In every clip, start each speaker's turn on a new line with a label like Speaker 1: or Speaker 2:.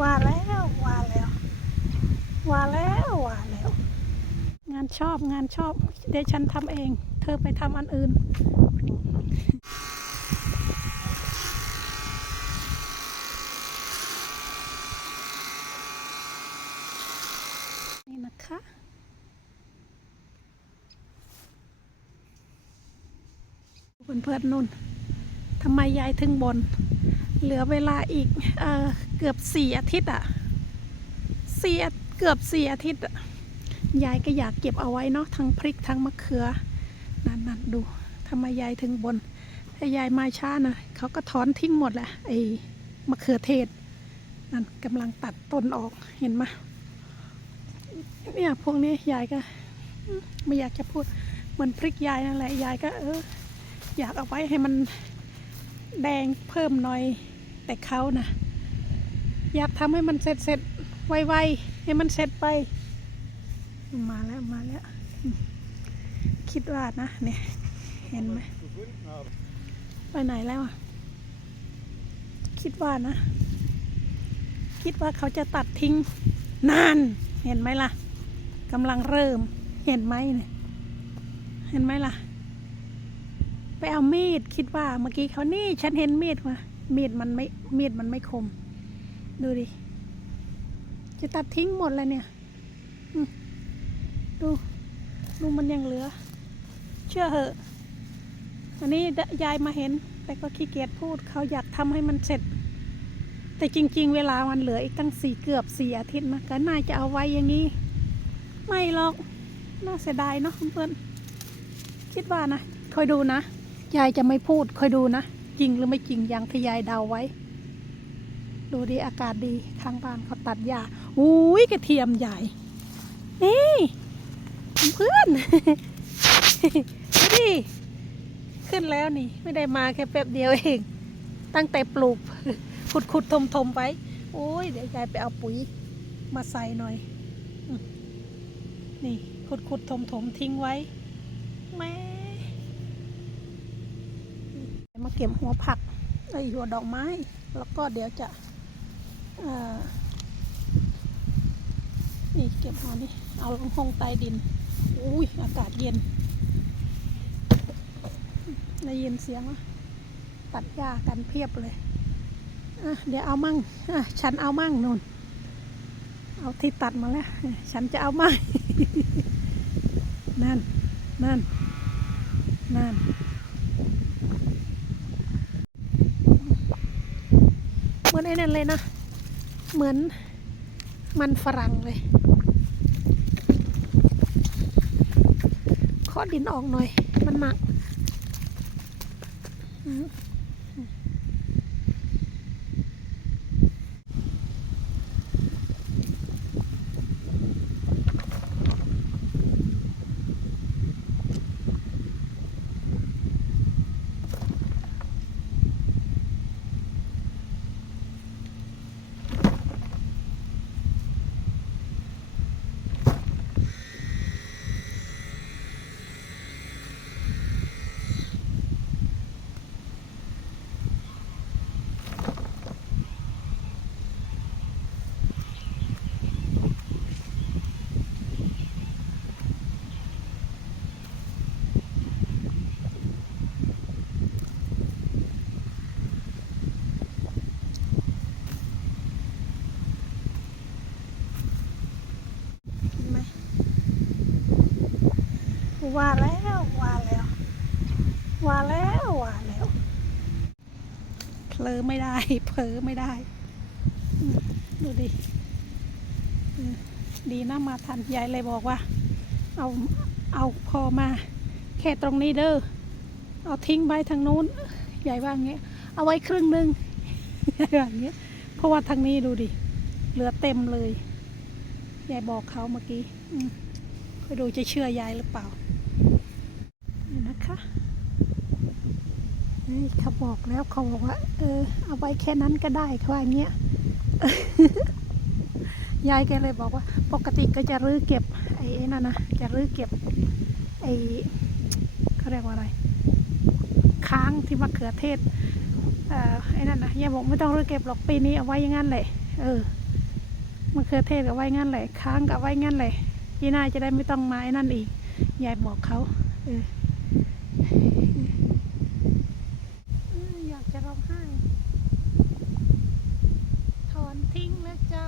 Speaker 1: ว่าแล้วว่าแล้วว่าแล้วว่าแล้ว งานชอบงานชอบเดี๋ยวฉันทำเอง เธอไปทำอันอื่นนี่นะคะเพื่อนๆนุ่นทำไมยายถึงบน เหลือเวลาอีกเออเกือบสี่อาทิตย์อะสี่เกือบสี่อาทิตย์อะยายก็อยากเก็บเอาไว้เนาะทั้งพริกทั้งมะเขือนั่นนั่นดูทำไมยายถึงบนถ้ายายมาช้านะเขาก็ถอนทิ้งหมดแหละไอ้มะเขือเทศนั่นกำลังตัดต้นออกเห็นไหมเนี่ยพวกนี้ยายก็ ไม่อยากจะพูดเหมือนพริกยายนั่นแหละยายก็เอออยากเอาไว้ให้มันแดงเพิ่มหน่อย แต่เขานะอยากทำให้มันเสร็จเสร็จไวๆให้มันเสร็จไปมาแล้วมาแล้ว คิดว่านะเนี่ยเห็นไหมไปไหนแล้วคิดว่านะ คิดว่าเขาจะตัดทิ้งนานเห็นไหมล่ะกำลังเริ่มเห็นไหมเนี่ยเห็นไหมล่ะ ไปเอามีดคิดว่าเมื่อกี้เขานี่ฉันเห็นมีดว่ะ มีดมันไม่มีดมันไม่คม ดูดิ จะตัดทิ้งหมดเลยเนี่ยดูดูมันยังเหลือ เชื่อเหอะ อันนี้ยายมาเห็น แต่ก็ขี้เกียจพูดเขาอยากทำให้มันเสร็จ แต่จริง ๆ เวลามันเหลืออีกตั้งสี่เกือบสี่อาทิตย์นะก็น่าจะเอาไว้อย่างนี้ ไม่หรอก น่าเสียดายเนาะเพื่อนคิดว่านะคอยดูนะ ยายจะไม่พูดคอยดูนะ จริงหรือไม่จริงอย่างที่ยายเดาไว้ ดูดิอากาศดีข้างบ้านเขาตัดหญ้าอุ้ยกระเทียมใหญ่ นี่เพื่อนดิขึ้นแล้วนี่ ไม่ได้มาแค่แป๊บเดียวเอง ตั้งแต่ปลูกขุดขุดทมทมไว้โอ้ยเดี๋ยวยายไปเอาปุ๋ยมาใส่หน่อย นี่ขุดขุดทมทมทิ้งไว้แม่ มาเก็บหัวผักไอหัวดอกไม้ แล้วก็เดี๋ยวจะนี่เก็บหัวนี่เอาลงห้องใต้ดิน อุ้ยอากาศเย็นได้ยินเสียงตัดหญ้ากันเพียบเลยเดี๋ยวเอามั่งฉันเอามั่งนู่น เอาที่ตัดมาแล้ว ฉันจะเอามั่งนั่น นั่น นั่น เหมือน ไอ้นั่นเลยนะ เหมือนมันฝรั่งเลยขอดินออกหน่อย มันหนัก ว่าแล้วว่าแล้วว่าแล้วว่าแล้วเผลอไม่ได้เผลอไม่ได้ ดูดิดีนะมาทันยายเลยบอกว่า เอาเอาพอมา แค่ตรงนี้เด้อเอาทิ้งไว้ทางนู้นยายว่าอย่างเงี้ยเอาไว้ครึ่งหนึ่งยายว่าอย่างเงี้ยเพราะว่าทางนี้ดูดิ เหลือเต็มเลยยายบอกเขาเมื่อกี้ อืมคอยดูจะเชื่อยายหรือเปล่านี่นะคะนี่เขาบอกแล้วเขาบอกว่า เออ เอาไว้แค่นั้นก็ได้เขาว่าอย่างเงี้ยยายแกเลยบอกว่า ปกติก็จะรื้อเก็บไอ้นั่นนะจะรื้อเก็บไอ้เขาเรียกว่าอะไร ค้างที่มะเขือเทศเอ่อไอ้นั่นนะยายบอกไม่ต้องรื้อเก็บหรอกปีนี้เอาไว้อย่างนั้นแหละเออมะเขือเทศกับไว้งั้นแหละค้างกับไว้งั้นแหละ ยี่น้าจะได้ไม่ต้องมาไอ้นั่นอีกยายบอกเขาเออเอออยากจะร้องไห้ถอนทิ้งแล้วจ้า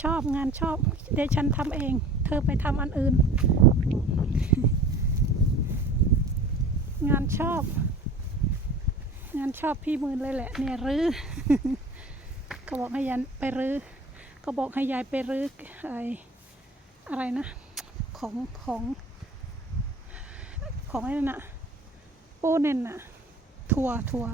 Speaker 1: ชอบงานชอบเดี๋ยวฉันทำเอง เธอไปทำอันอื่น งานชอบ งานชอบพี่มือเลยแหละ เนี่ยรื้อก็บอกให้ยันไปรื้อก็บอกให้ยายไปรื้อไออะไรนะ ของของของไอ้นั่นน่ะโป้เน่นน่ะทัวร์ทัวร์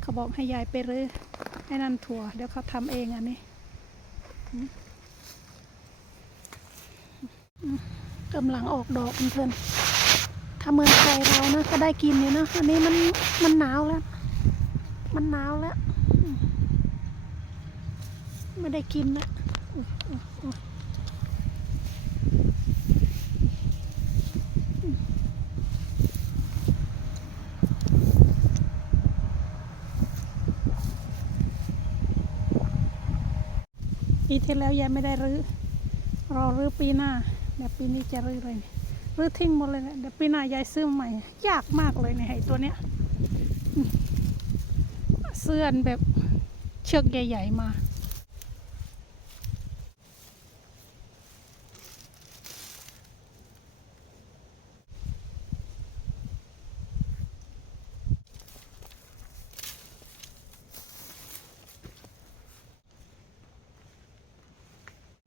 Speaker 1: เขาบอกให้ยายไปรื้อไอ้นั่นทัวร์เดี๋ยวเขาทำเองอันนี้อืมอืม กำลังออกดอกเพื่อนถ้าเมืองไทยเรานะก็ได้กินอยู่นะอันนี้มันมันหนาวแล้ว มันหนาวแล้ว ไม่ได้กินแล้วปีที่แล้วยายไม่ได้รื้อรอรื้อปีหน้า เดี๋ยวปีนี้จะรื้อเลยรื้อทิ้งหมดเลยเนี่ยเดี๋ยวปีหน้ายายซื้อใหม่ ยากมากเลยเนี่ยไอ้ตัวเนี้ยอืมเสื้อนแบบเชือกใหญ่ ๆ มา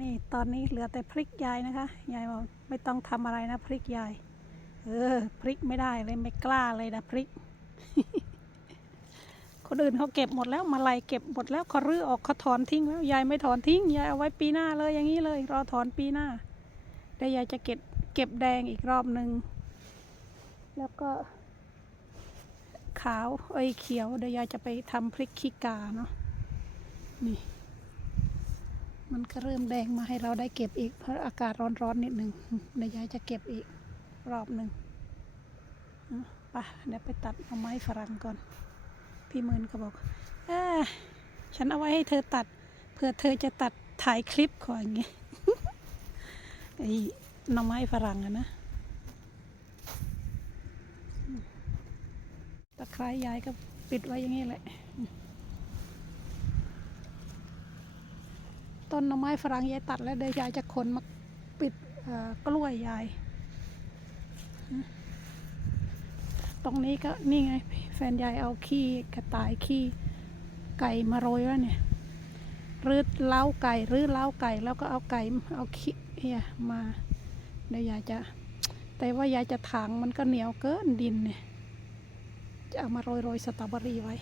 Speaker 1: นี่ตอนนี้เหลือแต่พริกยายนะคะ ยายบอกไม่ต้องทำอะไรนะพริกยาย เออพริกไม่ได้เลยไม่กล้าเลยนะพริก คนอื่นเขาเก็บหมดแล้วมาลายเก็บหมดแล้วเขารื้อออกเขาถอนทิ้งแล้วยายไม่ถอนทิ้งยายเอาไว้ปีหน้าเลยอย่างนี้เลย รอถอนปีหน้าเดี๋ยวยายจะเก็บเก็บแดงอีกรอบหนึ่งแล้วก็ ขาวเอ้ยเขียวเดี๋ยวยายจะไปทำพริกขี้กาเนาะนี่ มันก็เริ่มแดงมาให้เราได้เก็บอีก เพราะอากาศร้อนๆนิดหนึ่งเดี๋ยวยายจะเก็บอีกรอบหนึ่งอะไปเดี๋ยวไปตัดเอาไม้ฝรั่งก่อน พี่มืนก็บอกอฉันเอาไว้ให้เธอตัด เพื่อเธอจะตัดถ่ายคลิปขออย่างเงี้ยไอ้นไม้ฝรั่งอะนะตะไคร้ยายก็ปิดไว้อย่างนี้แหละอืม ต้นหน่อไม้ฝรั่งยายตัดแล้วเดี๋ยวยายจะขนมาปิดกล้วยยาย ตรงนี้ก็นี่ไง แฟนยายเอาขี้กระต่ายขี้ไก่มาโรยไว้เนี่ยรื้อเล้าไก่รื้อเล้าไก่แล้วก็เอาไก่เอาขี้เฮียมาเดี๋ยวยายจะ แต่ว่ายายจะถางมันก็เหนียวเกินดินเนี่ยจะเอามาโรยโรยสตรอเบอรี่ไว้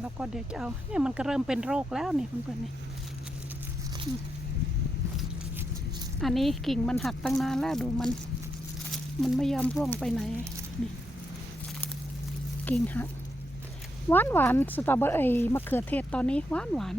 Speaker 1: แล้วก็เดี๋ยวจะเอาเนี่ยมันก็เริ่มเป็นโรคแล้วเนี่ยเพื่อนๆนี่อันนี้กิ่งมันหักตั้งนานแล้วดูมัน มันไม่ยอมร่วงไปไหนนี่กิ่งหักหวานหวานสตรอเบอรี่มะเขือเทศตอนนี้หวานหวาน